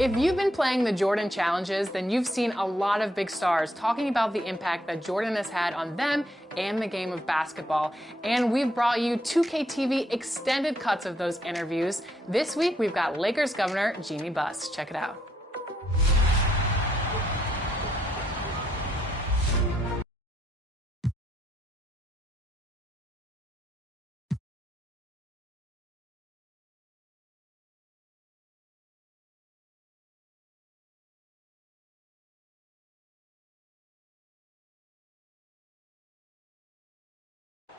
If you've been playing the Jordan Challenges, then you've seen a lot of big stars talking about the impact that Jordan has had on them and the game of basketball. And we've brought you 2K TV extended cuts of those interviews. This week, we've got Lakers Governor Jeannie Buss. Check it out.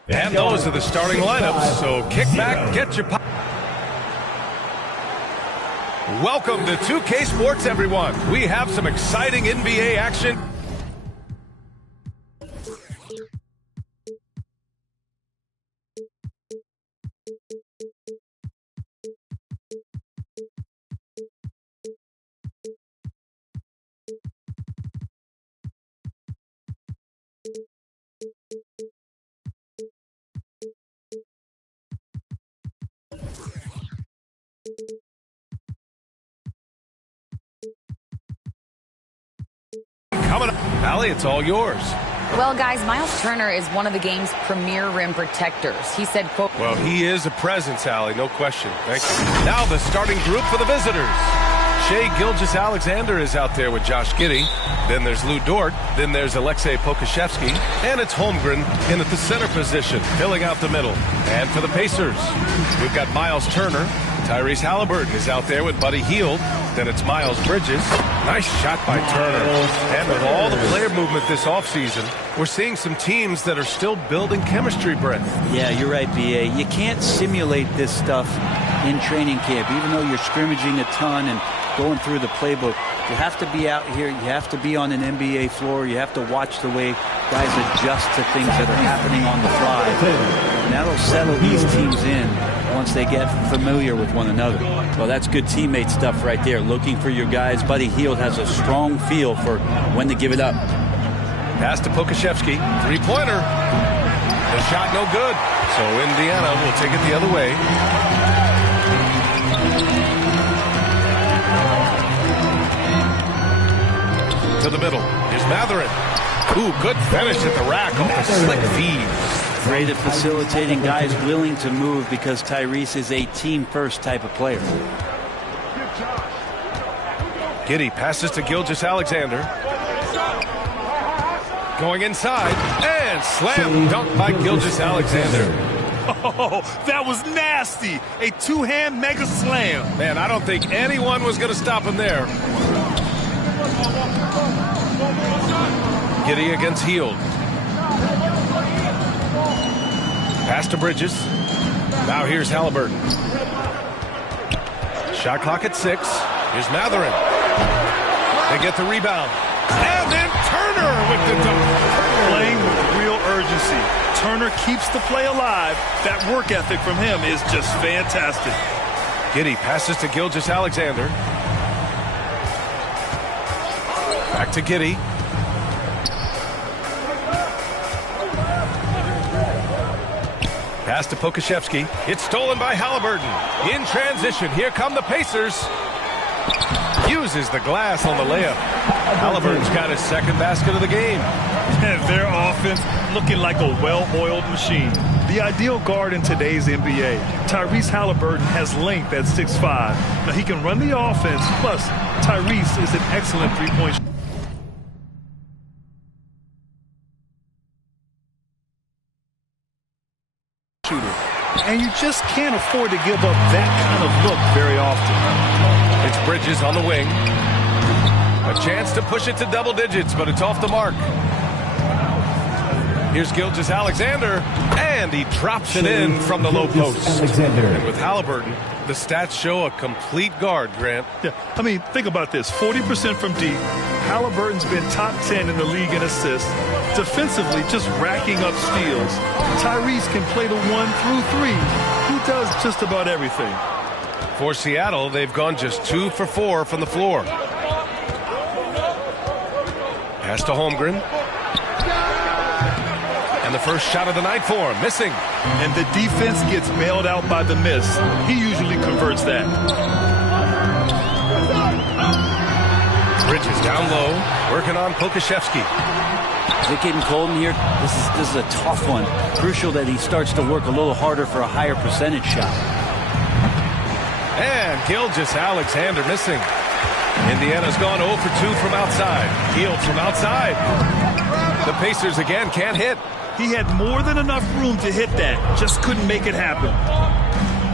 And those are the starting lineups, so kick back, get your pop. Welcome to 2K Sports, everyone. We have some exciting NBA action. Coming up, Allie, it's all yours. Well, guys, Miles Turner is one of the game's premier rim protectors. He said, quote, well, he is a presence, Allie, no question. Thank you. Now the starting group for the visitors. Shai Gilgeous-Alexander is out there with Josh Giddey. Then there's Lou Dort. Then there's Aleksej Pokusevski. And it's Holmgren in at the center position, filling out the middle. And for the Pacers, we've got Miles Turner. Tyrese Halliburton is out there with Buddy Hield. Then it's Miles Bridges. Nice shot by Turner. And with all the player movement this offseason, we're seeing some teams that are still building chemistry, Brett. Yeah, you're right, B.A. You can't simulate this stuff in training camp, even though you're scrimmaging a ton and going through the playbook. You have to be out here. You have to be on an NBA floor. You have to watch the way guys adjust to things that are happening on the fly. And that'll settle these teams in once they get familiar with one another. Well, that's good teammate stuff right there. Looking for your guys. Buddy Hield has a strong feel for when to give it up. Pass to Pokusevski. Three-pointer. The shot no good. So Indiana will take it the other way. To the middle. Here's Mathurin. Ooh, good finish at the rack off a slick feed. Great at facilitating guys willing to move because Tyrese is a team-first type of player. Giddey passes to Gilgeous-Alexander. Going inside. And slam dunk by Gilgeous-Alexander. Oh, that was nasty. A two-hand mega slam. Man, I don't think anyone was going to stop him there. Giddey against Hield. Pass to Bridges. Now here's Halliburton. Shot clock at 6. Here's Mathurin. They get the rebound. And then Turner with the dunk. Playing with real urgency. Turner keeps the play alive. That work ethic from him is just fantastic. Giddey passes to Gilgeous-Alexander. Back to Giddey. Pass to Pokusevski. It's stolen by Halliburton. In transition, here come the Pacers. Uses the glass on the layup. Halliburton's got his second basket of the game. Their offense looking like a well-oiled machine. The ideal guard in today's NBA. Tyrese Halliburton has length at 6'5". Now he can run the offense, plus Tyrese is an excellent three-point shooter. And you just can't afford to give up that kind of look very often. It's Bridges on the wing. A chance to push it to double digits, but it's off the mark. Here's Gilgeous-Alexander, and he drops it in from the low post. And with Halliburton, the stats show a complete guard, Grant. Yeah, I mean, think about this. 40% from deep. Halliburton's been top 10 in the league in assists. Defensively, just racking up steals. Tyrese can play the 1 through 3. He does just about everything. For Seattle, they've gone just 2 for 4 from the floor. Pass to Holmgren. And the first shot of the night for him, missing. And the defense gets bailed out by the miss. He usually converts that. Down low, working on Pokuševski. Is it getting cold in here? This is a tough one. Crucial that he starts to work a little harder for a higher percentage shot. And Gilgeous-Alexander missing. Indiana's gone 0 for 2 from outside. Hield from outside. The Pacers again can't hit. He had more than enough room to hit that. Just couldn't make it happen.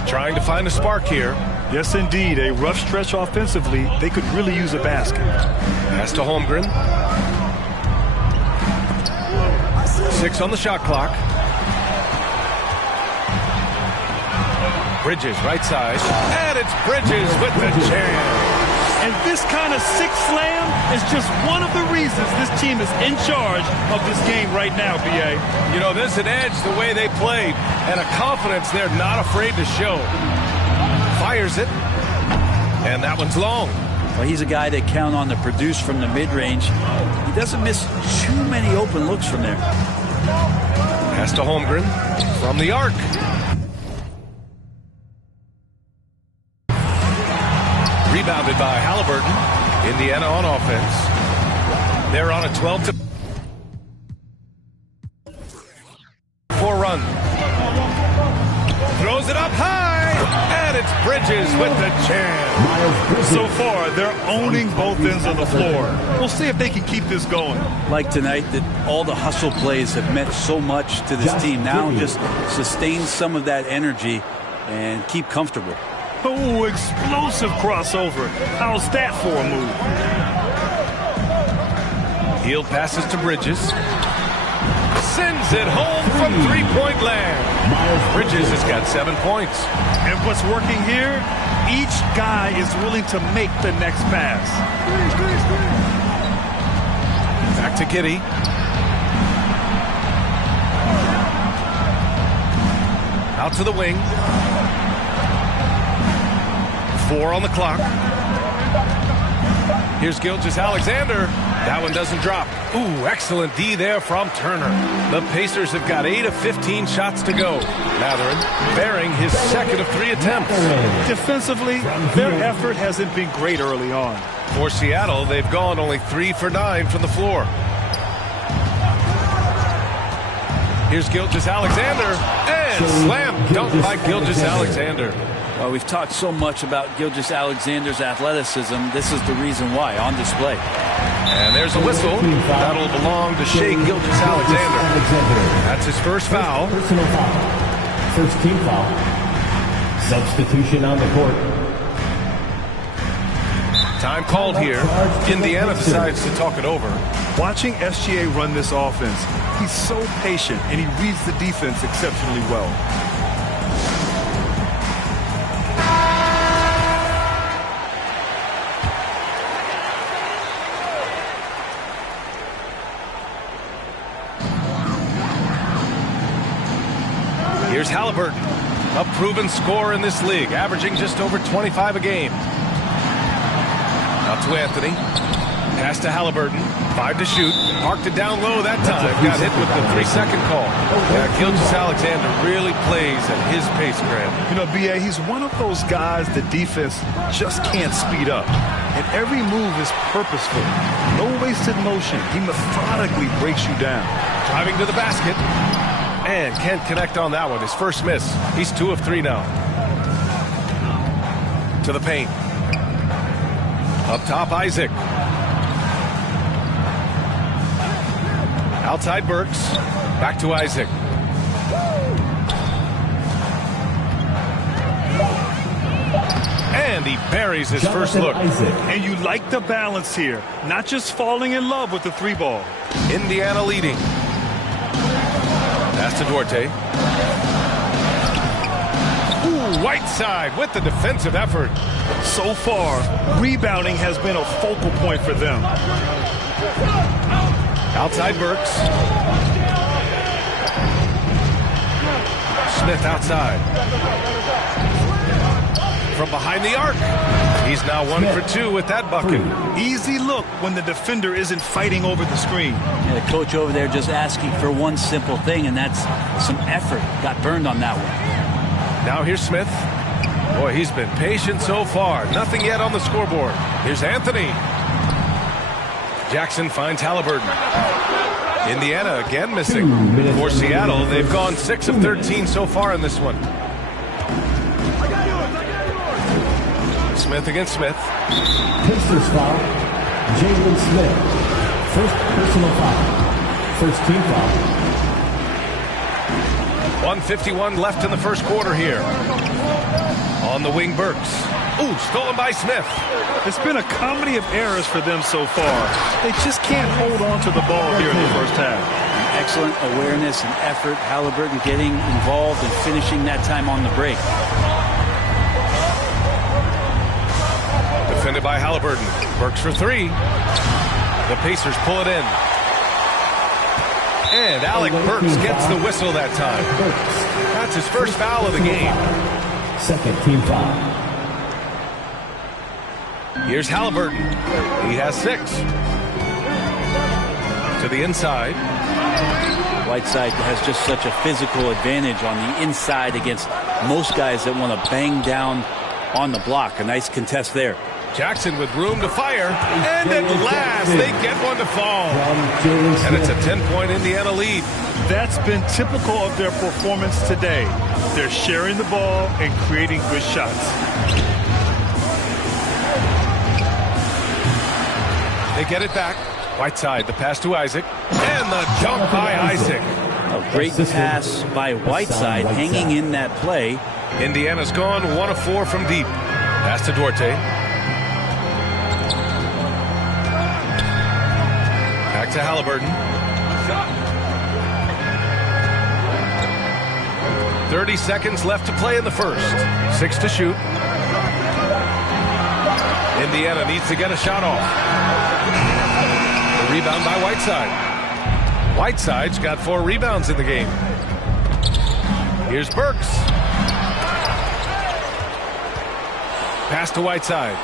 Trying to find a spark here. Yes, indeed. A rough stretch offensively. They could really use a basket. Pass to Holmgren. 6 on the shot clock. Bridges, right side. And it's Bridges with the jam. And this kind of sick slam is just one of the reasons this team is in charge of this game right now, B.A. You know, there's an edge the way they played and a confidence they're not afraid to show. Fires it. And that one's long. Well, he's a guy that count on to produce from the mid-range. He doesn't miss too many open looks from there. Pass to Holmgren from the arc. Rebounded by Halliburton. Indiana on offense. They're on a 12-4 run. Throws it up high. And it's Bridges with the jam. So far, they're owning both ends of the floor. We'll see if they can keep this going. Like tonight, that all the hustle plays have meant so much to this team. Now just sustain some of that energy and keep comfortable. Oh, explosive crossover. How's that for a move? Hield passes to Bridges. Sends it home from three-point land. Bridges has got 7 points. And what's working here? Each guy is willing to make the next pass. Back to Giddey. Out to the wing. 4 on the clock. Here's Gilgeous-Alexander. That one doesn't drop. Ooh, excellent D there from Turner. The Pacers have got 8 of 15 shots to go. Mathurin bearing his second of 3 attempts. Defensively, their effort hasn't been great early on. For Seattle, they've gone only 3 for 9 from the floor. Here's Gilgeous-Alexander. And slam dunk by Gilgeous-Alexander. Well, we've talked so much about Gilgeous-Alexander's athleticism. This is the reason why, on display. And there's a whistle. That'll belong to Shai Gilgeous-Alexander. That's his first foul. Personal foul. First team foul. Substitution on the court. Time called here. Indiana decides to talk it over. Watching SGA run this offense, he's so patient and he reads the defense exceptionally well. Here's Halliburton, a proven scorer in this league, averaging just over 25 a game. Out to Anthony. Pass to Halliburton. 5 to shoot. Parked it down low that time. Got hit with the 3-second call. Yeah, Gilgeous-Alexander really plays at his pace, Graham. You know, B.A., he's one of those guys the defense just can't speed up. And every move is purposeful. No wasted motion. He methodically breaks you down. Driving to the basket. And can't connect on that one. His first miss. He's 2 of 3 now. To the paint. Up top, Isaac. Outside Burks. Back to Isaac. And he buries his first look. And you like the balance here. Not just falling in love with the 3 ball. Indiana leading. Pass to Duarte. Ooh, Whiteside with the defensive effort. So far, rebounding has been a focal point for them. Outside Burks. Smith outside. From behind the arc. He's now 1 for 2 with that bucket. Easy look when the defender isn't fighting over the screen. Yeah, the coach over there just asking for one simple thing, and that's some effort. Got burned on that one. Now here's Smith. Boy, he's been patient so far. Nothing yet on the scoreboard. Here's Anthony. Jackson finds Halliburton. Indiana again missing. For Seattle, they've gone 6 of 13 so far in this one. Smith against Smith. Pacers foul. Jalen Smith. First personal foul. First team foul. 1:51 left in the first quarter here. On the wing, Burks. Ooh, stolen by Smith. It's been a comedy of errors for them so far. They just can't hold on to the ball here in the first half. Excellent awareness and effort. Halliburton getting involved and finishing that time on the break. Defended by Halliburton. Burks for 3. The Pacers pull it in. And Alec Burks gets the whistle that time. That's his first foul of the game. Second team foul. Here's Halliburton. He has 6. To the inside. Whiteside has just such a physical advantage on the inside against most guys that want to bang down on the block. A nice contest there. Jackson with room to fire. And at last, they get one to fall. And it's a 10-point Indiana lead. That's been typical of their performance today. They're sharing the ball and creating good shots. They get it back. Whiteside, the pass to Isaac. And the jump by Isaac. A great pass by Whiteside hanging in that play. Indiana's gone 1 of 4 from deep. Pass to Duarte. Back to Halliburton. 30 seconds left to play in the first. 6 to shoot. Indiana needs to get a shot off. The rebound by Whiteside. Whiteside's got 4 rebounds in the game. Here's Burks. Pass to Whiteside.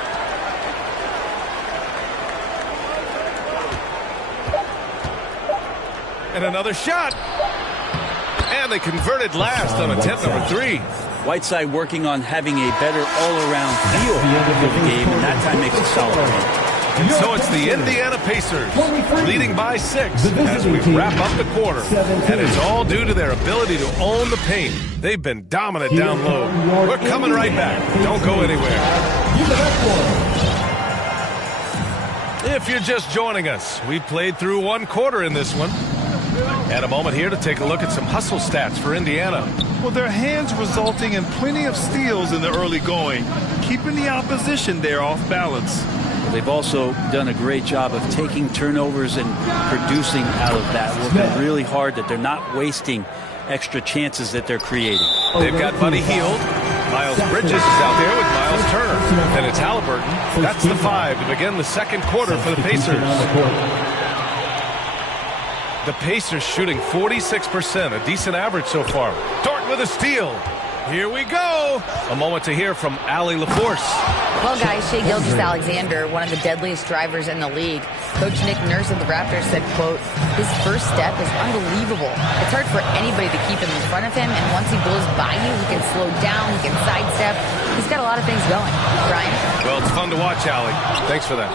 And another shot. And they converted last on attempt number 3. Whiteside working on having a better all-around feel for the game, and that time makes a solid game. And so it's the Indiana Pacers leading by 6 as we wrap up the quarter. And it's all due to their ability to own the paint. They've been dominant down low. We're coming right back. Don't go anywhere. If you're just joining us, we played through 1 quarter in this one. And a moment here to take a look at some hustle stats for Indiana. Well, their hands resulting in plenty of steals in the early going, keeping the opposition there off balance. They've also done a great job of taking turnovers and producing out of that. Working really hard that they're not wasting extra chances that they're creating. They've got Buddy Hield. Miles Bridges is out there with Miles Turner. And it's Halliburton. That's the 5 to begin the second quarter for the Pacers. The Pacers shooting 46%, a decent average so far. Dort with a steal. Here we go. A moment to hear from Allie LaForce. Well, guys, Shai Gilgeous-Alexander, one of the deadliest drivers in the league. Coach Nick Nurse of the Raptors said, quote, his first step is unbelievable. It's hard for anybody to keep him in front of him, and once he blows by you, he can slow down, he can sidestep. He's got a lot of things going. Brian? Well, it's fun to watch, Allie. Thanks for that.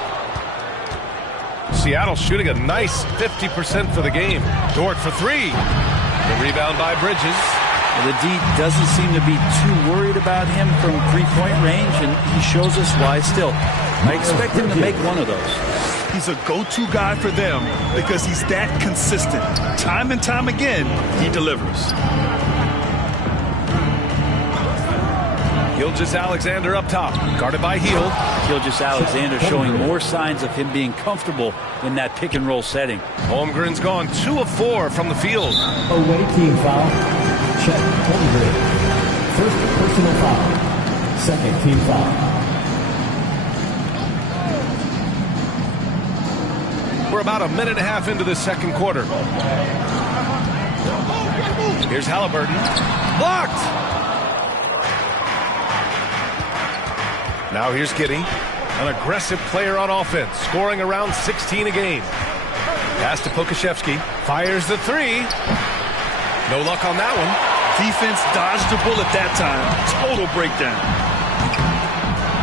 Seattle shooting a nice 50% for the game. Dort for 3. The rebound by Bridges. The D doesn't seem to be too worried about him from 3-point range, and he shows us why still. I expect him to make one of those. He's a go-to guy for them because he's that consistent. Time and time again, he delivers. Gilgeous-Alexander up top, guarded by Hield. Gilgeous-Alexander showing more signs of him being comfortable in that pick-and-roll setting. Holmgren's gone 2 of 4 from the field. Away team foul. Check Holmgren. First personal foul. Second team foul. We're about a minute and a half into the second quarter. Here's Halliburton. Blocked! Now here's Giddey, an aggressive player on offense, scoring around 16 a game. Pass to Pokuševski, fires the 3. No luck on that one. Defense dodged the bullet that time. Total breakdown.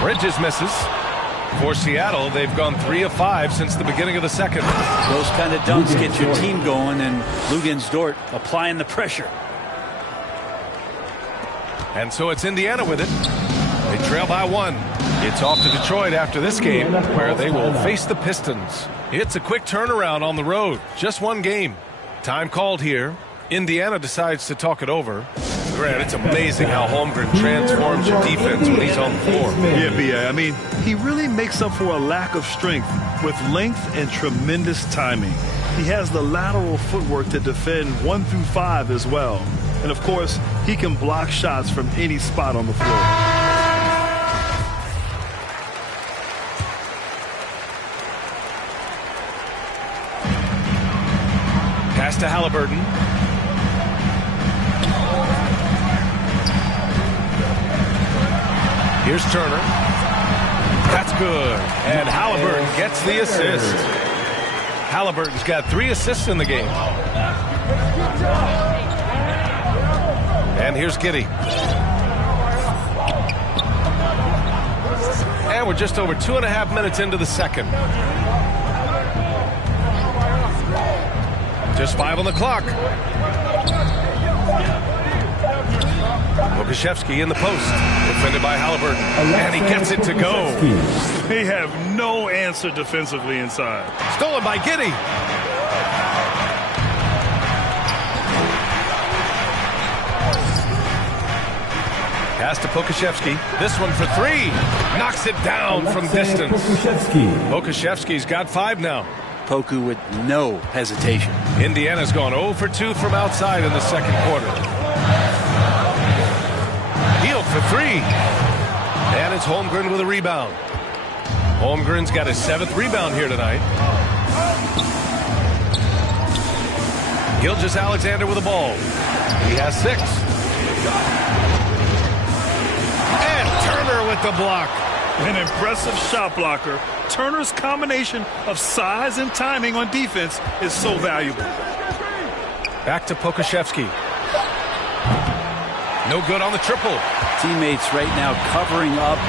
Bridges misses. For Seattle, they've gone 3 of 5 since the beginning of the second. Those kind of dunks get your team going, and Lugens-Dort applying the pressure. And so it's Indiana with it. They trail by 1. It's off to Detroit after this game, where they will face the Pistons. It's a quick turnaround on the road. Just 1 game. Time called here. Indiana decides to talk it over. Grant, it's amazing how Holmgren transforms your defense when he's on the floor. Yeah, B.A. I mean, he really makes up for a lack of strength with length and tremendous timing. He has the lateral footwork to defend 1 through 5 as well. And, of course, he can block shots from any spot on the floor. Pass to Halliburton. Here's Turner. That's good. And Halliburton gets the assist. Halliburton's got 3 assists in the game. And here's Giddey. And we're just over 2.5 minutes into the second. Just 5 on the clock. Pokusevski in the post. Defended by Halliburton. And he gets it to go. They have no answer defensively inside. Stolen by Giddey. Pass to Pokusevski. This one for 3. Knocks it down from distance. Pokusevski's got 5 now. Poku with no hesitation. Indiana's gone 0 for 2 from outside in the second quarter. Hield for 3. And it's Holmgren with a rebound. Holmgren's got his 7th rebound here tonight. Gilgeous-Alexander with the ball. He has 6. And Turner with the block. An impressive shot blocker. Turner's combination of size and timing on defense is so valuable. Back to Pokusevski. No good on the triple. Teammates right now covering up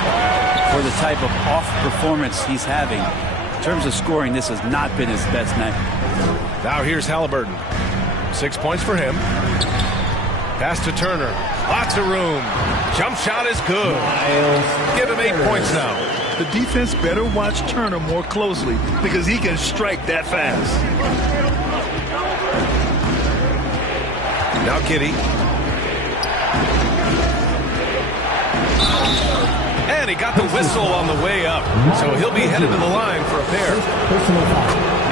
for the type of off performance he's having. In terms of scoring, this has not been his best night. Now here's Halliburton. 6 points for him. Pass to Turner. Lots of room. Jump shot is good. Give him 8 points now. The defense better watch Turner more closely because he can strike that fast. Now Giddey. And he got the whistle on the way up. So he'll be headed to the line for a pair.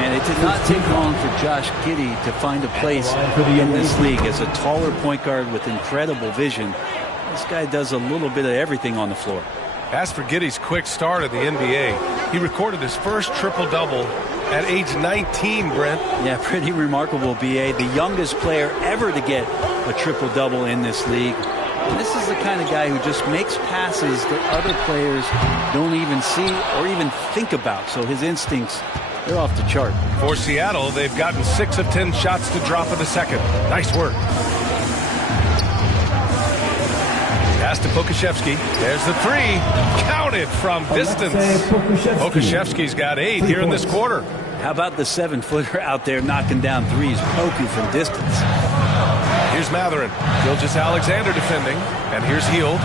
And it did not take long for Josh Giddey to find a place in this league as a taller point guard with incredible vision. This guy does a little bit of everything on the floor. As for Giddey's quick start in the NBA, he recorded his first triple-double at age 19, Brent. Yeah, pretty remarkable, B.A. The youngest player ever to get a triple-double in this league. And this is the kind of guy who just makes passes that other players don't even see or even think about. So his instincts, they're off the chart. For Seattle, they've gotten 6 of 10 shots to drop in the second. Nice work. Pass to Pokusevski. There's the 3. Counted from distance. Pokusevski's got 8 here in this quarter. How about the 7-footer out there knocking down threes? Poku from distance. Here's Mathurin. Gilgeous-Alexander defending. And here's Hield.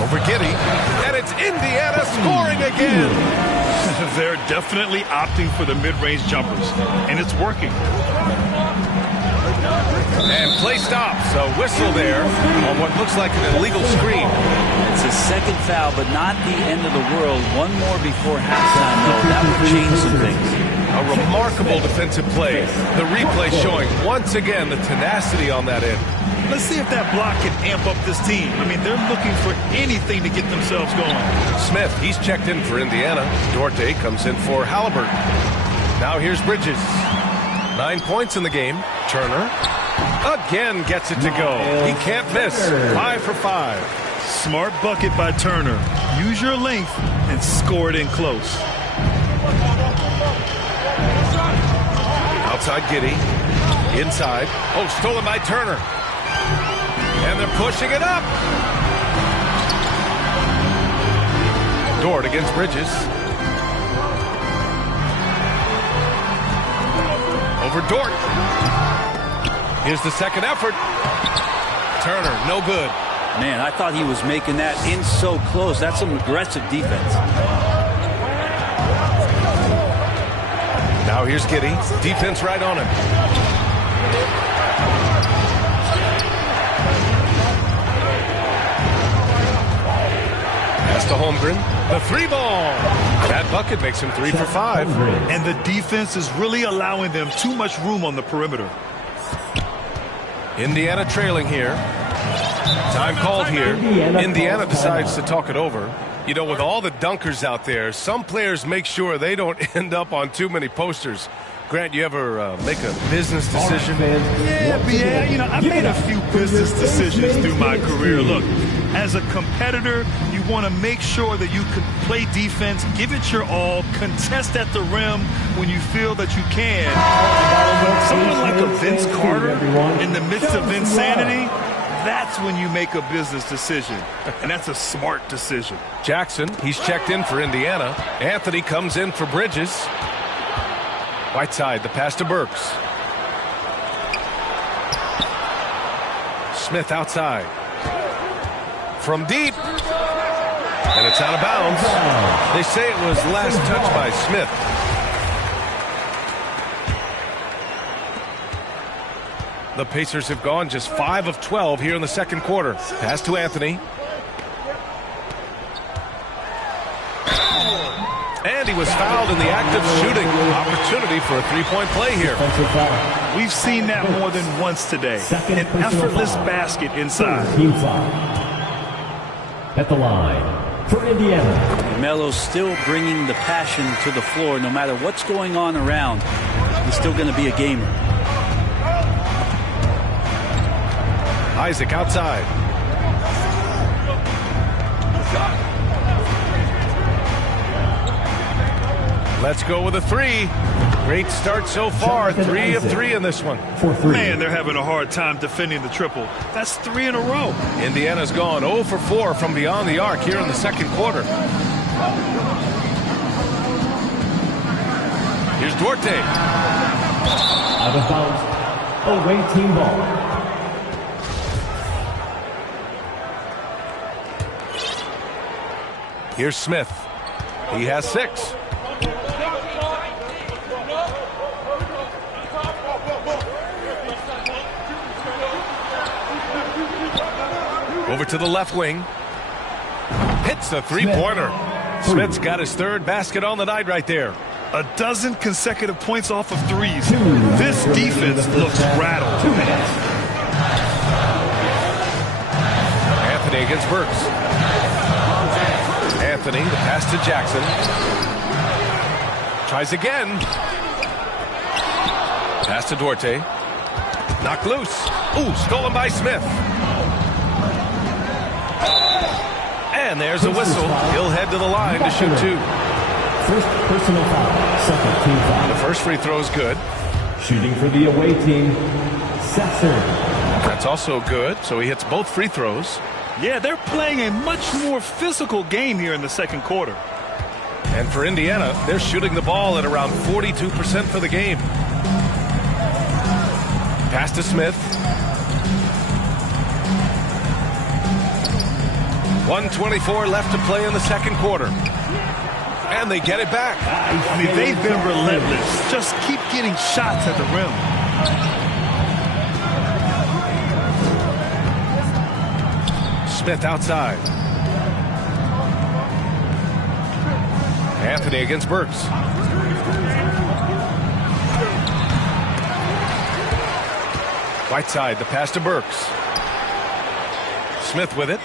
Over Giddey. And it's Indiana scoring again. They're definitely opting for the mid-range jumpers. And it's working. And play stops. A whistle there on what looks like an illegal screen. It's his second foul, but not the end of the world. One more before halftime, though. That would change some things. A remarkable defensive play. The replay showing once again the tenacity on that end. Let's see if that block can amp up this team. I mean, they're looking for anything to get themselves going. Smith, he's checked in for Indiana. Duarte comes in for Halliburton. Now here's Bridges. 9 points in the game. Turner again gets it to go. He can't miss. 5 for 5. Smart bucket by Turner. Use your length and score it in close. Outside Giddey. Inside. Oh, stolen by Turner. And they're pushing it up. Dort against Bridges. Over Dort. Here's the second effort. Turner, no good. Man, I thought he was making that in so close. That's some aggressive defense. Now here's Giddey. Defense right on him. Pass to Holmgren. The three ball. That bucket makes him 3 for 5. And the defense is really allowing them too much room on the perimeter. Indiana trailing here. Time called here. Indiana decides to talk it over. You know, with all the dunkers out there, some players make sure they don't end up on too many posters. Grant, you ever make a business decision? Yeah, you know, I've made a few business decisions through my career. Look, as a competitor, you want to make sure that you can play defense, give it your all, contest at the rim when you feel that you can. But someone like a Vince Carter in the midst of insanity, that's when you make a business decision, and that's a smart decision. Jackson, he's checked in for Indiana. Anthony comes in for Bridges. Whiteside, the pass to Burks. Smith outside. From deep. And it's out of bounds. They say it was last touched by Smith. The Pacers have gone just 5 of 12 here in the second quarter. Pass to Anthony. And he was fouled in the act of shooting. Opportunity for a three-point play here. We've seen that more than once today. An effortless basket inside. Team foul. At the line for Indiana. Melo's still bringing the passion to the floor. No matter what's going on around, he's still going to be a gamer. Isaac outside. Let's go with a three. Great start so far. 3 of 3 in this one. Man, they're having a hard time defending the triple. That's 3 in a row. Indiana's gone 0 for 4 from beyond the arc here in the second quarter. Here's Duarte. Out of bounds. Away team ball. Here's Smith. He has 6. Over to the left wing. Hits a three-pointer. Smith's got his 3rd basket on the night right there. A dozen consecutive points off of threes. This defense looks rattled. Anthony against Burks. Anthony, the pass to Jackson. Tries again. Pass to Duarte. Knocked loose. Ooh, stolen by Smith. And there's a whistle. He'll head to the line to shoot 2. First personal foul. Second team foul. The first free throw is good. Shooting for the away team, Sexton. That's also good, so he hits both free throws. Yeah, they're playing a much more physical game here in the second quarter. And for Indiana, they're shooting the ball at around 42% for the game. Pass to Smith. 1:24 left to play in the second quarter. And they get it back. I mean, they've been relentless. Just keep getting shots at the rim. Smith outside. Anthony against Burks. Whiteside, the pass to Burks. Smith with it.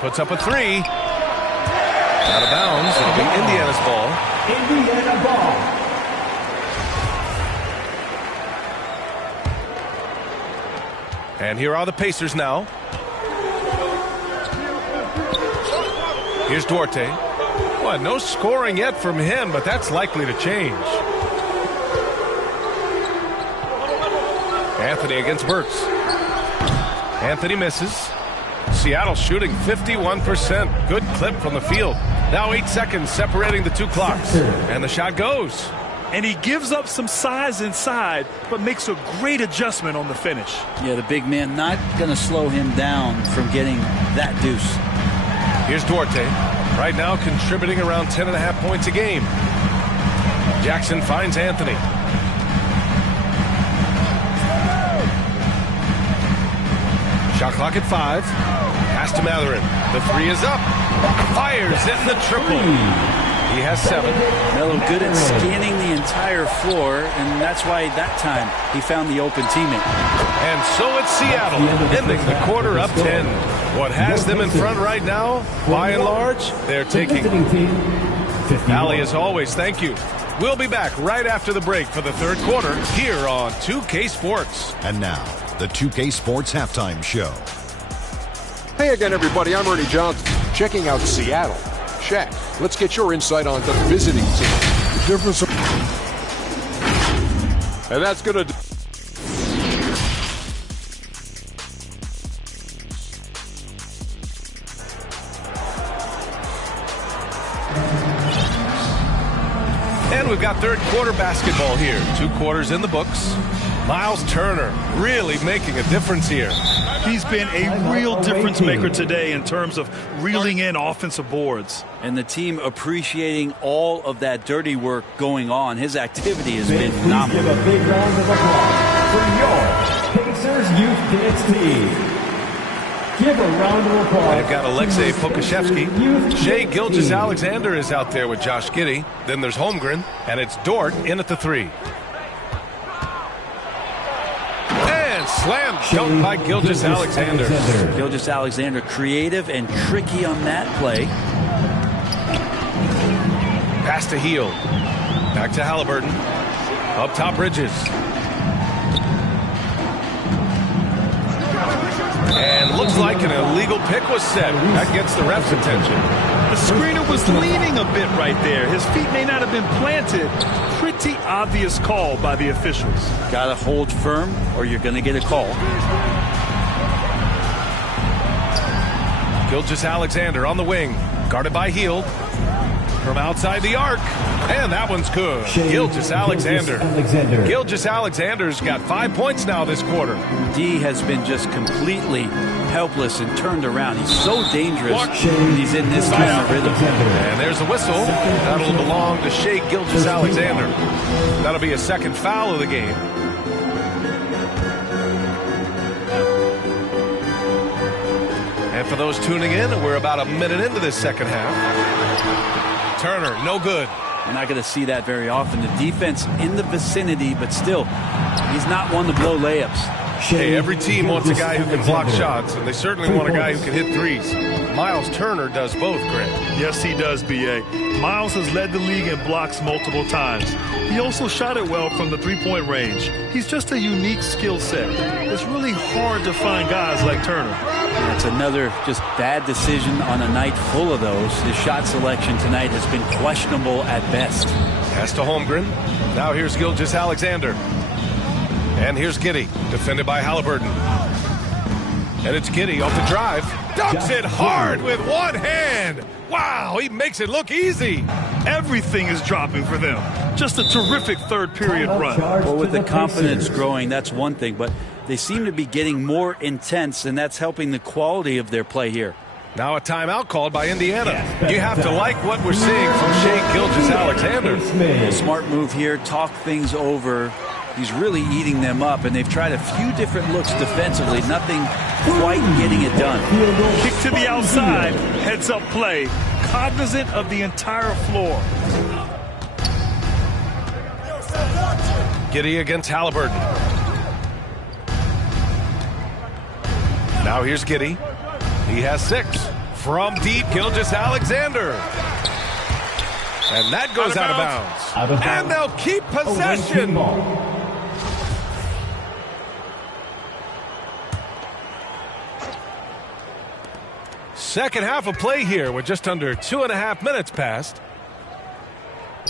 Puts up a 3. Out of bounds. It'll be Indiana's ball. Indiana ball. And here are the Pacers now. Here's Duarte. Well, no scoring yet from him, but that's likely to change. Anthony against Burks. Anthony misses. Seattle shooting 51%. Good clip from the field. Now 8 seconds separating the two clocks. And the shot goes. And he gives up some size inside, but makes a great adjustment on the finish. Yeah, the big man not going to slow him down from getting that deuce. Here's Duarte. Right now contributing around 10.5 points a game. Jackson finds Anthony. Shot clock at 5. Pass to Matherin. The 3 is up. Fires in the triple. He has 7. Melo good at scanning the entire floor, and that's why that time he found the open teammate. And so it's Seattle, ending the quarter up 10. What has them in front right now, by and large, they're taking. Allie, as always, thank you. We'll be back right after the break for the third quarter here on 2K Sports. And now, the 2K Sports Halftime Show. Hey again, everybody. I'm Ernie Johnson, checking out Seattle. Shaq, let's get your insight on the visiting team. The difference. And that's going to... And we've got third quarter basketball here. 2 quarters in the books. Miles Turner really making a difference here. He's been a real difference maker today in terms of reeling in offensive boards. And the team appreciating all of that dirty work going on. His activity has been phenomenal. Give a big round of applause for your Pacers Youth Dance Team. Give a round of applause. They've got Alexei Pokushevsky. Shea Gilgeous-Alexander is out there with Josh Giddey. Then there's Holmgren, and it's Dort in at the 3. And slam dunk by Gilgeous-Alexander. Gilgeous-Alexander creative and tricky on that play. Pass to Heel. Back to Halliburton. Up top, Bridges. And looks like an illegal pick was set. That gets the ref's attention. The screener was leaning a bit right there. His feet may not have been planted. Pretty obvious call by the officials. Got to hold firm or you're going to get a call. Gilgeous-Alexander on the wing. Guarded by Hield. From outside the arc. And that one's good. Gilgeous-Alexander. Gilgeous-Alexander's got 5 points now this quarter. D has been just completely helpless and turned around. He's so dangerous when he's in this kind of rhythm. And there's a whistle. That'll belong to Shea Gilgeous-Alexander. That'll be a second foul of the game. And for those tuning in, we're about a minute into this second half. Turner, no good. We're not going to see that very often. The defense in the vicinity, but still, he's not one to blow layups. Hey, every team wants a guy who can block shots, and they certainly want a guy who can hit threes. Miles Turner does both, Grant. Yes, he does, B.A. Miles has led the league in blocks multiple times. He also shot it well from the three-point range. He's just a unique skill set. It's really hard to find guys like Turner. That's another just bad decision on a night full of those. His shot selection tonight has been questionable at best. Pass to Holmgren. Now here's Gilgeous-Alexander. And here's Giddey, defended by Halliburton. And it's Giddey off the drive. Dunks it hard with one hand. Wow, he makes it look easy. Everything is dropping for them. Just a terrific third period run. Well, with the confidence growing, that's one thing, but they seem to be getting more intense, and that's helping the quality of their play here. Now a timeout called by Indiana. You have to like what we're seeing from Shea Gilgeous-Alexander. A smart move here, talk things over. He's really eating them up, and they've tried a few different looks defensively. Nothing quite getting it done. Kick to the outside, heads-up play, cognizant of the entire floor. Giddey against Halliburton. Now here's Giddey. He has 6. From deep, Gilgeous-Alexander. And that goes out of bounds. And they'll keep possession. Second half of play here with just under 2.5 minutes passed.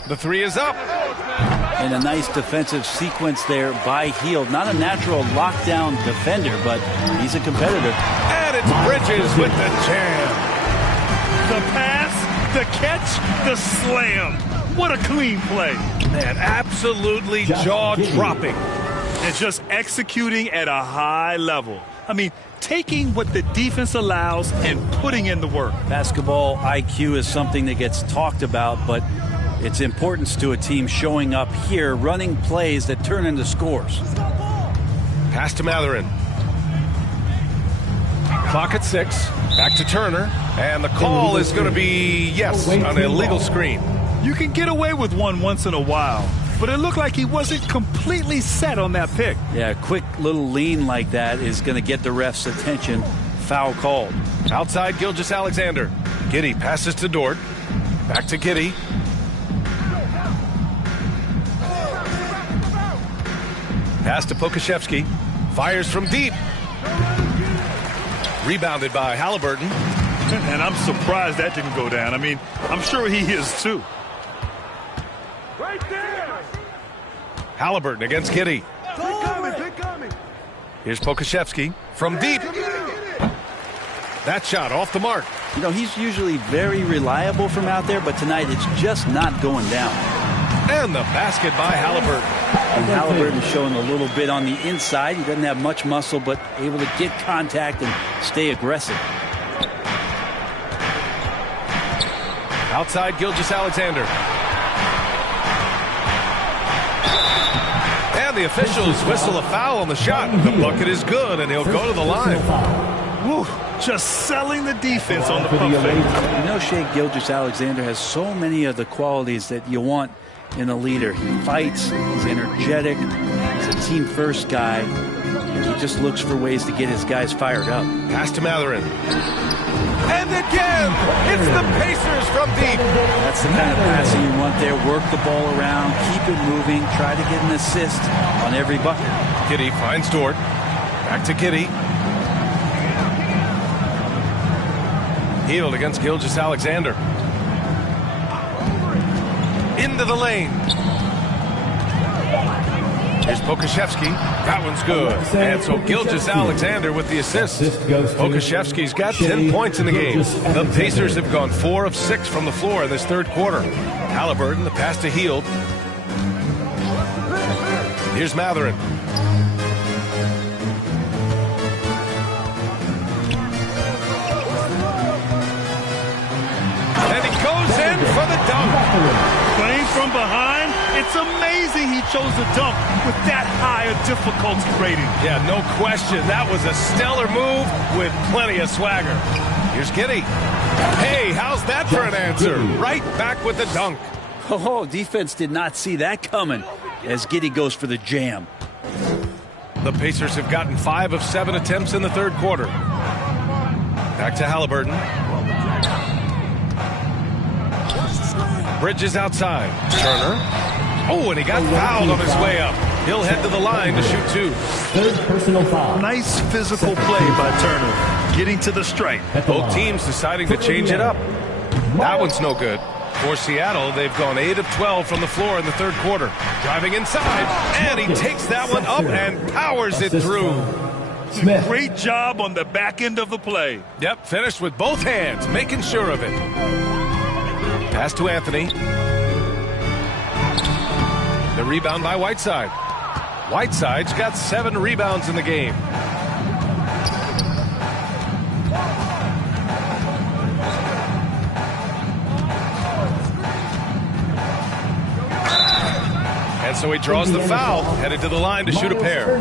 The 3 is up. And a nice defensive sequence there by Hield. Not a natural lockdown defender, but he's a competitor. And it's Bridges with the jam. The pass The catch, the slam. What a clean play. Man, absolutely jaw-dropping. And just executing at a high level. I mean, taking what the defense allows and putting in the work. Basketball IQ is something that gets talked about, but its importance to a team showing up here, running plays that turn into scores. Pass to Matherin. Clock at 6. Back to Turner. And the call is going to be, yes, an illegal screen. You can get away with one once in a while, but it looked like he wasn't completely set on that pick. Yeah, a quick little lean like that is going to get the ref's attention. Foul called. Outside Gilgeous-Alexander. Giddey passes to Dort. Back to Giddey. Pass to Pokuševski. Fires from deep. Rebounded by Halliburton. And I'm surprised that didn't go down. I mean, I'm sure he is too. Right there. Halliburton against Giddey. Here's Pokuševski from deep. That shot off the mark. You know, he's usually very reliable from out there, but tonight it's just not going down. And the basket by Halliburton. And Halliburton showing a little bit on the inside. He doesn't have much muscle, but able to get contact and stay aggressive. Outside Gilgeous-Alexander. And the officials whistle a foul on the shot. The bucket is good, and he'll go to the line. Woo, just selling the defense on the pump fake. You know, Shai Gilgeous-Alexander has so many of the qualities that you want in a leader. He fights, he's energetic, he's a team-first guy, and he just looks for ways to get his guys fired up. Pass to Matherin. And again, it's the Pacers from deep. That's the kind of passing you want there. Work the ball around, keep it moving, try to get an assist on every bucket. Giddey finds Dort. Back to Giddey. Healed against Gilgeous-Alexander. Into the lane. Here's Pokuševski. That one's good. And so Gilgeous-Alexander with the assist. Pokuševski's got 10 points in the game. The Pacers have gone 4 of 6 from the floor in this third quarter. Halliburton, the pass to Hield. Here's Matherin. And he goes in for the dunk. Playing from behind, it's amazing he chose a dunk with that high a difficulty rating. Yeah, no question. That was a stellar move with plenty of swagger. Here's Giddey. Hey, how's that for an answer? Right back with the dunk. Oh, defense did not see that coming as Giddey goes for the jam. The Pacers have gotten 5 of 7 attempts in the third quarter. Back to Halliburton. Bridges outside. Turner. Oh, and he got fouled on his way up. He'll head to the line to shoot 2. Third personal foul. Nice physical play by Turner, getting to the stripe. Both teams deciding to change it up. That one's no good. For Seattle, they've gone 8 of 12 from the floor in the third quarter. Driving inside, and he takes that one up and powers it through. Smith. Great job on the back end of the play. Yep, finished with both hands, making sure of it. Pass to Anthony. The rebound by Whiteside. Whiteside's got 7 rebounds in the game. And so he draws the foul, headed to the line to shoot a pair.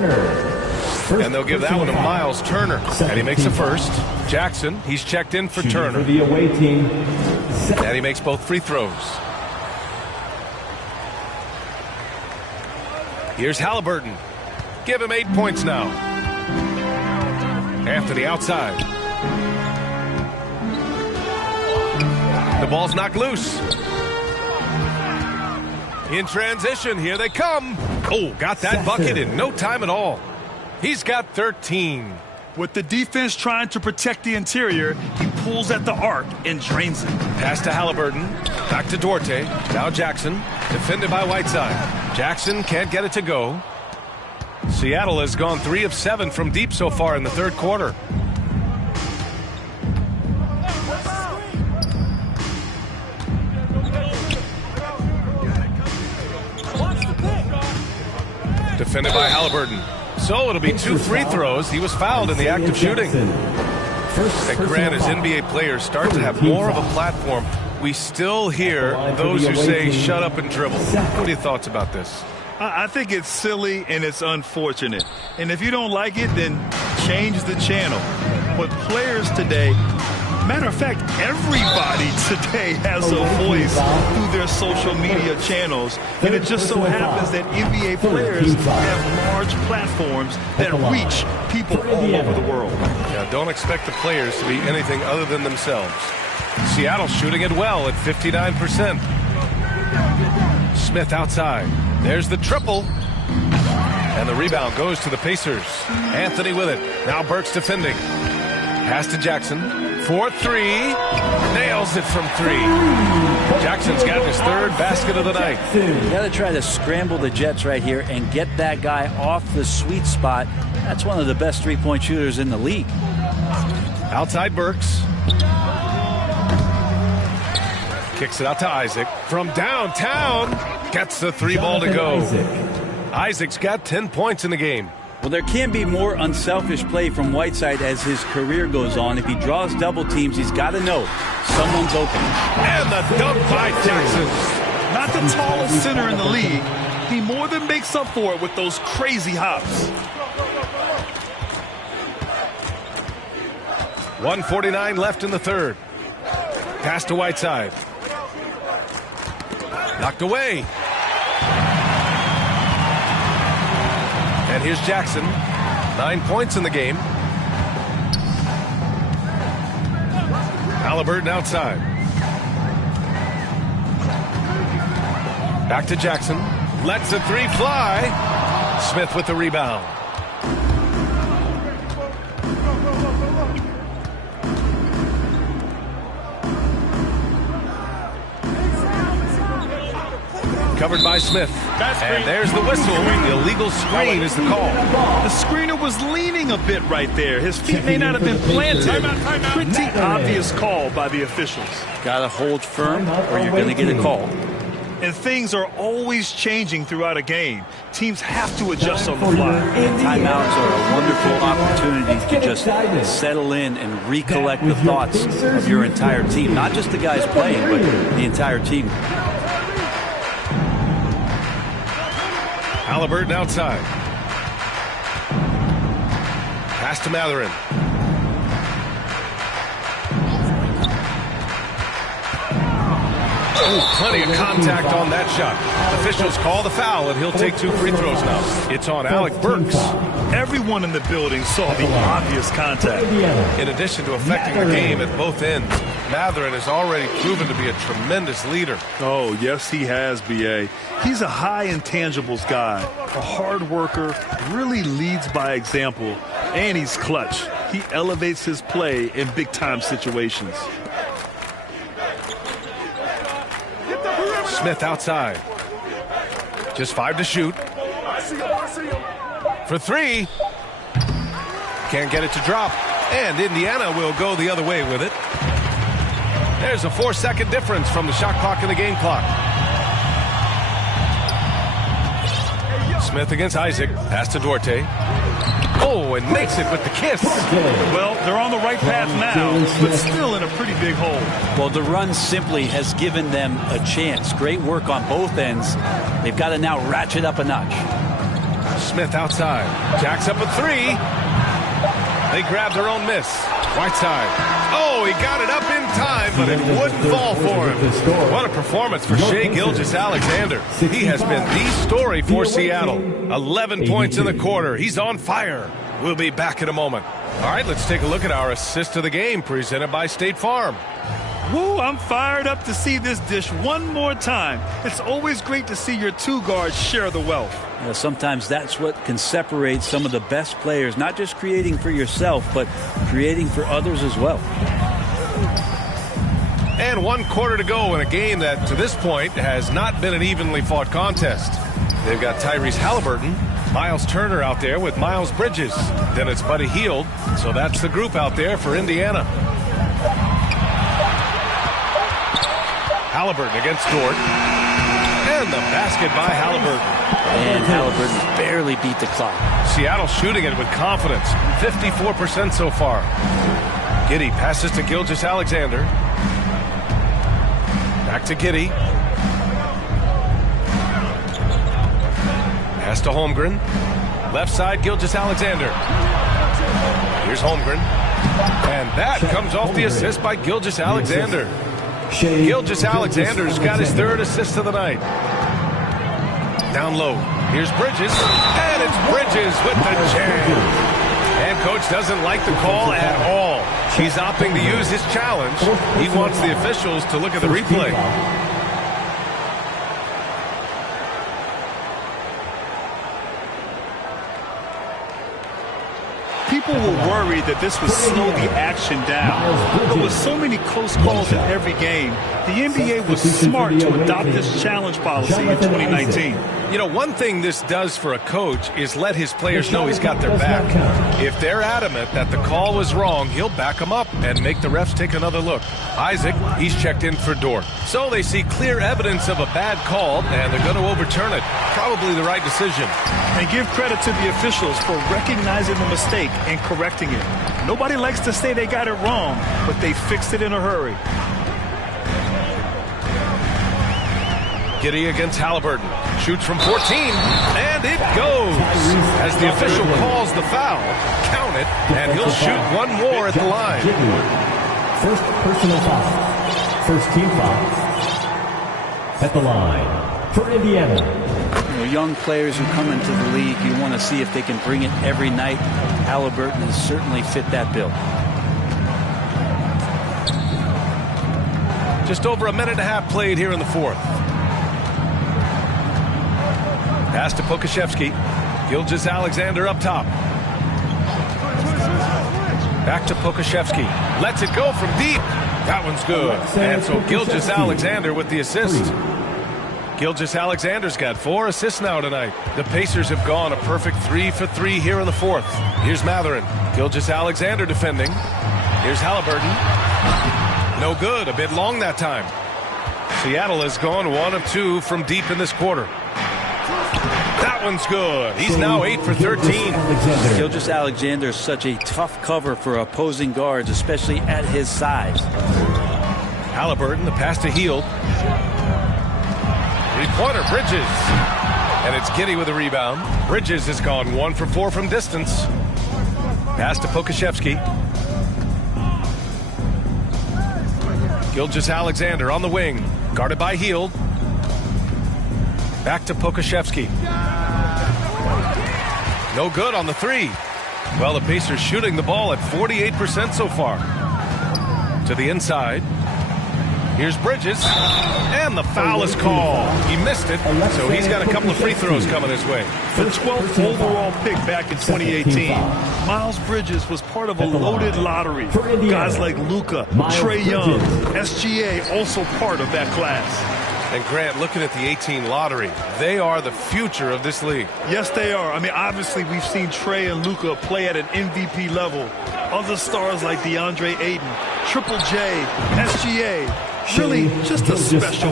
And they'll give that one to Miles Turner. And he makes the first. Jackson, he's checked in for Turner. For the away team. And he makes both free throws. Here's Halliburton. Give him 8 points now. Anthony outside. The ball's knocked loose. In transition, here they come. Oh, got that bucket in no time at all. He's got 13. With the defense trying to protect the interior, he pulls at the arc and drains it. Pass to Halliburton. Back to Duarte. Now Jackson. Defended by Whiteside. Jackson can't get it to go. Seattle has gone 3 of 7 from deep so far in the third quarter. defended by Halliburton. So it'll be 2 free throws. He was fouled in the act of shooting. And Grant, as NBA players start to have more of a platform, we still hear those who say shut up and dribble. What are your thoughts about this? I think it's silly and it's unfortunate. And if you don't like it, then change the channel. But players today, matter of fact, everybody today has a voice through their social media channels. And it just so happens that NBA players have large platforms that reach people all over the world. Yeah, don't expect the players to be anything other than themselves. Seattle shooting it well at 59%. Smith outside. There's the triple. And the rebound goes to the Pacers. Anthony with it. Now Burks defending. Pass to Jackson. For 3. Nails it from 3. Jackson's got his 3rd basket of the night. You got to try to scramble the Jets right here and get that guy off the sweet spot. That's one of the best three-point shooters in the league. Outside Burks. Kicks it out to Isaac. From downtown. Gets the 3 ball to go. Isaac's got 10 points in the game. Well, there can be more unselfish play from Whiteside as his career goes on. If he draws double teams, he's got to know someone's open. And the dunk by Jackson. Not the tallest center in the league. He more than makes up for it with those crazy hops. 1:49 left in the 3rd. Pass to Whiteside. Knocked away. And here's Jackson. 9 points in the game. Halliburton outside. Back to Jackson. Lets the 3 fly. Smith with the rebound. Covered by Smith. And there's the whistle. The illegal screen is the call. The screener was leaning a bit right there. His feet may not have been planted. Pretty obvious call by the officials. Got to hold firm or you're going to get a call. And things are always changing throughout a game. Teams have to adjust on the fly. Timeouts are a wonderful opportunity to just settle in and recollect the thoughts of your entire team. Not just the guys playing, but the entire team. Halliburton outside. Pass to Matherin. Oh, plenty of contact on that shot. Officials call the foul, and he'll take 2 free throws now. It's on Alec Burks. Everyone in the building saw the obvious contact. In addition to affecting the game at both ends, Matherin has already proven to be a tremendous leader. Oh, yes, he has, B.A. He's a high intangibles guy, a hard worker, really leads by example, and he's clutch. He elevates his play in big-time situations. Smith outside. Just 5 to shoot. For 3. Can't get it to drop. And Indiana will go the other way with it. There's a 4-second difference from the shot clock and the game clock. Smith against Isaac. Pass to Duarte. Oh, and makes it with the kiss. Well, they're on the right path now, but still in a pretty big hole. Well, the run simply has given them a chance. Great work on both ends. They've got to now ratchet up a notch. Smith outside. Jacks up a 3. They grab their own miss. Whiteside. Oh, he got it up in time, but it wouldn't fall for him. What a performance for Shai Gilgeous-Alexander. He has been the story for Seattle. 11 points in the quarter. He's on fire. We'll be back in a moment. All right, let's take a look at our assist of the game presented by State Farm. Woo, I'm fired up to see this dish one more time. It's always great to see your 2 guards share the wealth. You know, sometimes that's what can separate some of the best players, not just creating for yourself, but creating for others as well. And 1 quarter to go in a game that, to this point, has not been an evenly fought contest. They've got Tyrese Halliburton, Miles Turner out there with Miles Bridges. Then it's Buddy Hield. So that's the group out there for Indiana. Halliburton against Dort. And the basket by Halliburton. And Halliburton barely beat the clock. Seattle shooting it with confidence. 54% so far. Giddey passes to Gilgeous-Alexander. Back to Giddey. Pass to Holmgren. Left side, Gilgeous-Alexander. Here's Holmgren. And that comes off the assist by Gilgeous-Alexander. Gilgeous-Alexander's got his third assist of the night. Down low. Here's Bridges. And it's Bridges with the jam. And coach doesn't like the call at all. He's opting to use his challenge. He wants the officials to look at the replay. People were worried that this would slow the action down. But with so many close calls in every game, the NBA was smart to adopt this challenge policy in 2019. You know, one thing this does for a coach is let his players know he's got their back. If they're adamant that the call was wrong, he'll back them up and make the refs take another look. Isaac, he's checked in for Dort. So they see clear evidence of a bad call, and they're going to overturn it. Probably the right decision. And give credit to the officials for recognizing the mistake and correcting it. Nobody likes to say they got it wrong, but they fixed it in a hurry. Giddey against Halliburton. Shoots from 14, and it goes. As the official calls the foul, count it, and he'll shoot one more at the line. First personal foul. First team foul. At the line for Indiana. You know, young players who come into the league, you want to see if they can bring it every night. Halliburton has certainly fit that bill. Just over a minute and a half played here in the fourth. Pass to Pokusevski. Gilgeous-Alexander up top. Back to Pokusevski. Lets it go from deep. That one's good. And so Gilgeous-Alexander with the assist. Gilgeous-Alexander's got 4 assists now tonight. The Pacers have gone a perfect 3 for 3 here in the fourth. Here's Mathurin. Gilgeous-Alexander defending. Here's Halliburton. No good. A bit long that time. Seattle has gone 1 of 2 from deep in this quarter. That one's good. He's now 8 for 13. Gilgeous-Alexander is such a tough cover for opposing guards, especially at his size. Halliburton, the pass to Hield. Three-pointer, Bridges. And it's Giddey with a rebound. Bridges has gone 1 for 4 from distance. Pass to Pokusevski. Gilgeous-Alexander on the wing. Guarded by Hield. Back to Pokusevski. No good on the 3. Well, the Pacers shooting the ball at 48% so far. To the inside. Here's Bridges. And the foul is called. He missed it, so he's got a couple of free throws coming his way. The 12th overall pick back in 2018. Miles Bridges was part of a loaded lottery. Guys like Luka, Trae Young, SGA also part of that class. And Grant, looking at the 18 lottery, they are the future of this league. Yes, they are. I mean, obviously, we've seen Trae and Luka play at an MVP level. Other stars like DeAndre Ayton, Triple J, SGA, really just a special.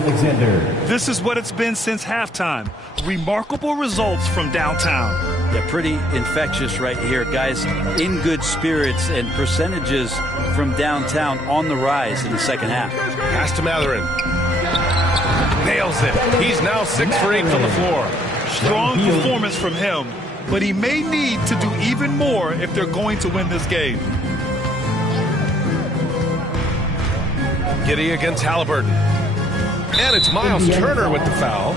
This is what it's been since halftime. Remarkable results from downtown. Yeah, pretty infectious right here. Guys in good spirits and percentages from downtown on the rise in the second half. Pass to Mathurin. Nails it. He's now 6 for 8 from the floor. Strong performance from him, but he may need to do even more if they're going to win this game. Giddey against Halliburton. And it's Miles Turner with the foul.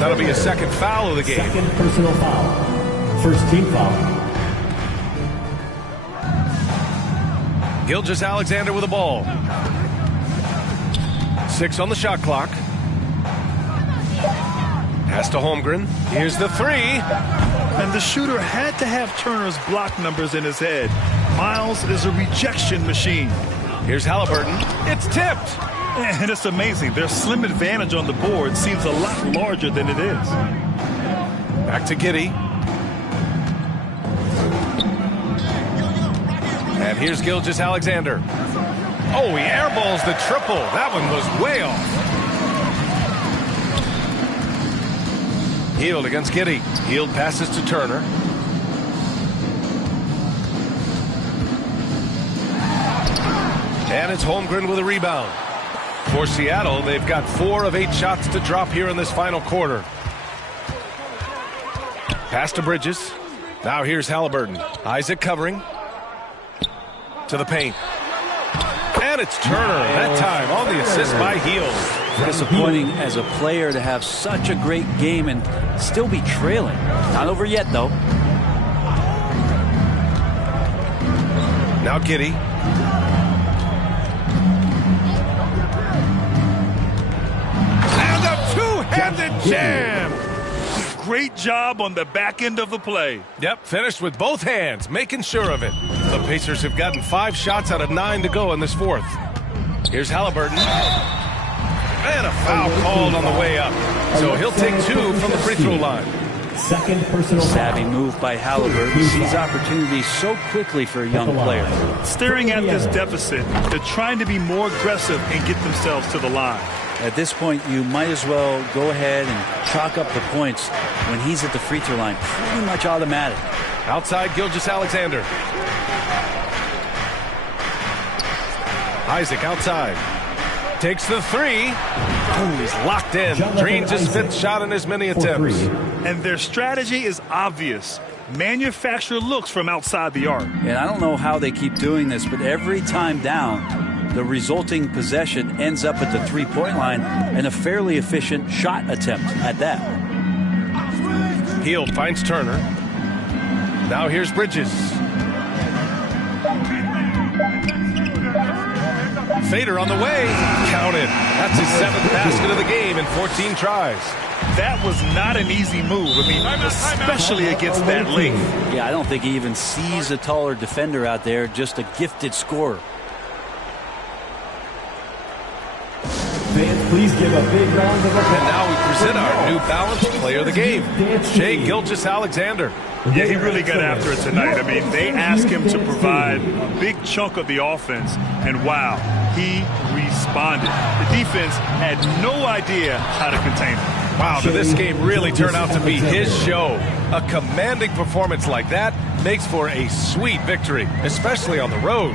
That'll be a second foul of the game. Second personal foul. First team foul. Gilgeous-Alexander with the ball. 6 on the shot clock. Pass to Holmgren. Here's the 3. And the shooter had to have Turner's block numbers in his head. Miles is a rejection machine. Here's Halliburton. It's tipped. And it's amazing. Their slim advantage on the board seems a lot larger than it is. Back to Giddey. And here's Gilgeous-Alexander. Oh, he airballs the triple. That one was way off. Hield against Giddy. Hield passes to Turner. And it's Holmgren with a rebound. For Seattle, they've got 4 of 8 shots to drop here in this final quarter. Pass to Bridges. Now here's Halliburton. Isaac covering. To the paint. And it's Turner, that time on the assist by Hield. Disappointing as a player to have such a great game and still be trailing. Not over yet, though. Now Giddy. And a two-handed jam. Great job on the back end of the play. Yep, finished with both hands, making sure of it. The Pacers have gotten 5 shots out of 9 to go in this fourth. Here's Halliburton. And a foul called on the way up. So he'll take 2 from the free throw line. Second personal Savvy move by Halliburton. Sees opportunities so quickly for a young player. Staring at this deficit, they're trying to be more aggressive and get themselves to the line. At this point, you might as well go ahead and chalk up the points when he's at the free throw line. Pretty much automatic. Outside Gilgeous-Alexander. Isaac outside. Takes the 3. Oh, he's locked in. Drains his 5th shot in as many attempts. And their strategy is obvious. Manufacture looks from outside the arc. And I don't know how they keep doing this, but every time down, the resulting possession ends up at the three-point line and a fairly efficient shot attempt at that. Hield finds Turner. Now here's Bridges. Fader on the way. Counted. That's his 7th basket of the game in 14 tries. That was not an easy move. I mean, especially against that length. Yeah, I don't think he even sees a taller defender out there, just a gifted scorer. Fans, please give a big round of applause. And now we present our new balanced player of the game, Shai Gilgeous-Alexander. Yeah, he really got after it tonight. I mean, they asked him to provide a big chunk of the offense, and wow, he responded. The defense had no idea how to contain him. Wow, did this game really turn out to be his show? A commanding performance like that makes for a sweet victory, especially on the road.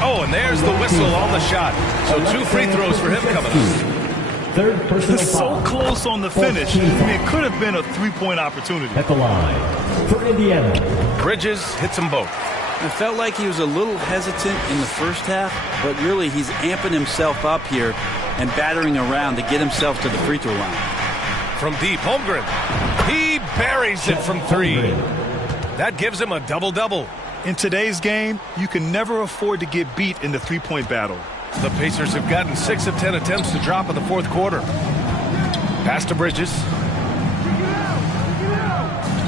Oh, and there's the whistle on the shot. So 2 free throws for him coming up. Third personal So foul. close on the finish. I mean, it could have been a 3-point opportunity. At the line for Indiana. Bridges hits them both. It felt like he was a little hesitant in the first half, but really he's amping himself up here and battering around to get himself to the free throw line. From deep, Holmgren. He buries it from 3. That gives him a double-double. In today's game, you can never afford to get beat in the 3-point battle. The Pacers have gotten 6 of 10 attempts to drop in the fourth quarter. Pass to Bridges.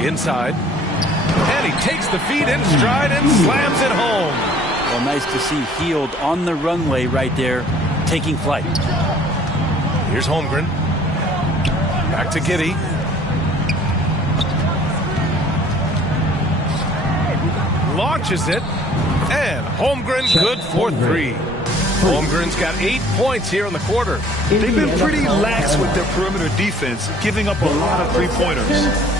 Inside. And he takes the feed in stride and slams it home. Well, nice to see Hield on the runway right there, taking flight. Here's Holmgren. Back to Giddy. Launches it. And Holmgren good for 3. Holmgren's got 8 points here in the quarter. They've been pretty lax with their perimeter defense, giving up a lot of three-pointers.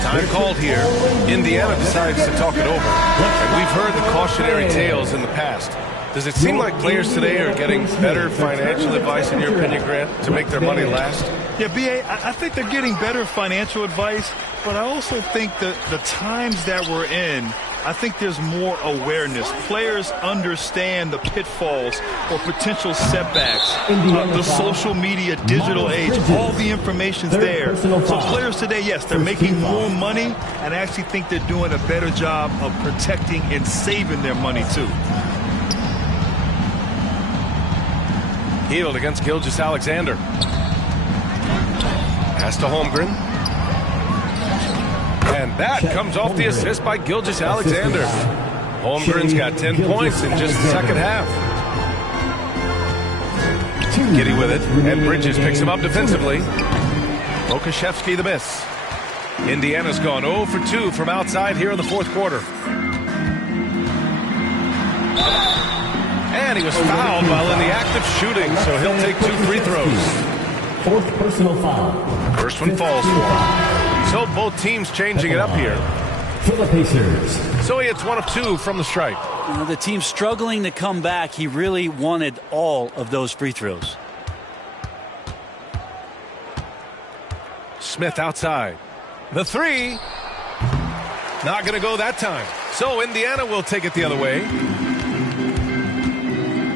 Time called here. Indiana decides to talk it over. And we've heard the cautionary tales in the past. Does it seem like players today are getting better financial advice, in your opinion, Grant, to make their money last? Yeah, B.A., I think they're getting better financial advice, but I also think that the times that we're in, I think there's more awareness. Players understand the pitfalls or potential setbacks. The social media, digital age, all the information's there. So players today, yes, they're making more money, and I actually think they're doing a better job of protecting and saving their money, too. Hield against Gilgeous-Alexander. Pass to Holmgren. And that comes off the assist by Gilgeous-Alexander. Holmgren's got 10 points in just the second half. Giddy with it, and Bridges picks him up defensively. Pokuševski the miss. Indiana's gone 0 for 2 from outside here in the fourth quarter. And he was fouled while in the act of shooting, so he'll take 2 free throws. Fourth personal foul. First one falls for him. So both teams changing it up here. For the Pacers. So he hits 1 of 2 from the stripe. The team struggling to come back. He really wanted all of those free throws. Smith outside. The 3. Not going to go that time. So Indiana will take it the other way.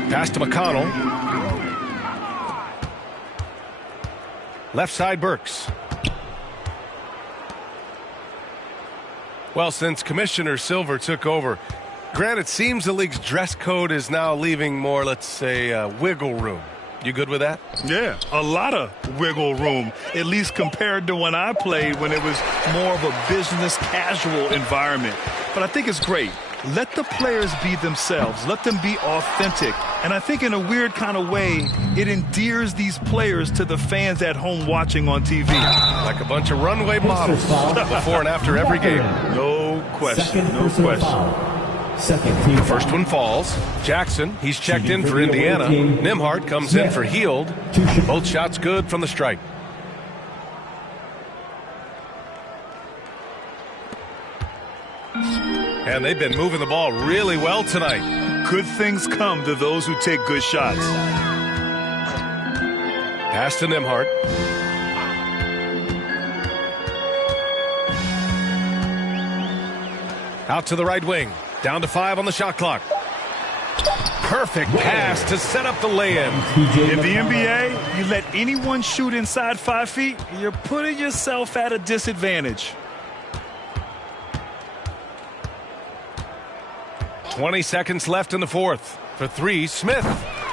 Pass to McConnell. Left side Burks. Well, since Commissioner Silver took over, Grant, it seems the league's dress code is now leaving more, let's say, wiggle room. You good with that? Yeah, a lot of wiggle room, at least compared to when I played, when it was more of a business casual environment. But I think it's great. Let the players be themselves. Let them be authentic. And I think in a weird kind of way, it endears these players to the fans at home watching on TV. Like a bunch of runway models before and after every game. No question. No question. Second team. First one falls. Jackson, he's checked in for Indiana. Nimhart comes in for Heald. Both shots good from the strike. And they've been moving the ball really well tonight. Good things come to those who take good shots. Pass to Nimhart. Out to the right wing. Down to 5 on the shot clock. Perfect pass to set up the lay-in. In the NBA, you let anyone shoot inside 5 feet, you're putting yourself at a disadvantage. 20 seconds left in the fourth. For 3, Smith.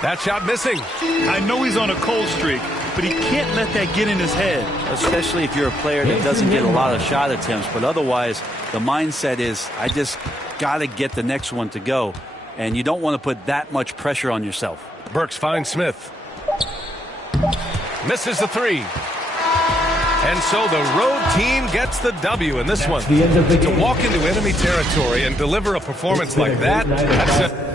That shot missing. I know he's on a cold streak, but he can't let that get in his head. Especially if you're a player that doesn't get a lot of shot attempts. But otherwise, the mindset is, I just got to get the next one to go. And you don't want to put that much pressure on yourself. Burks finds Smith. Misses the 3. And so the road team gets the W in this one. To walk into enemy territory and deliver a performance like that, that's a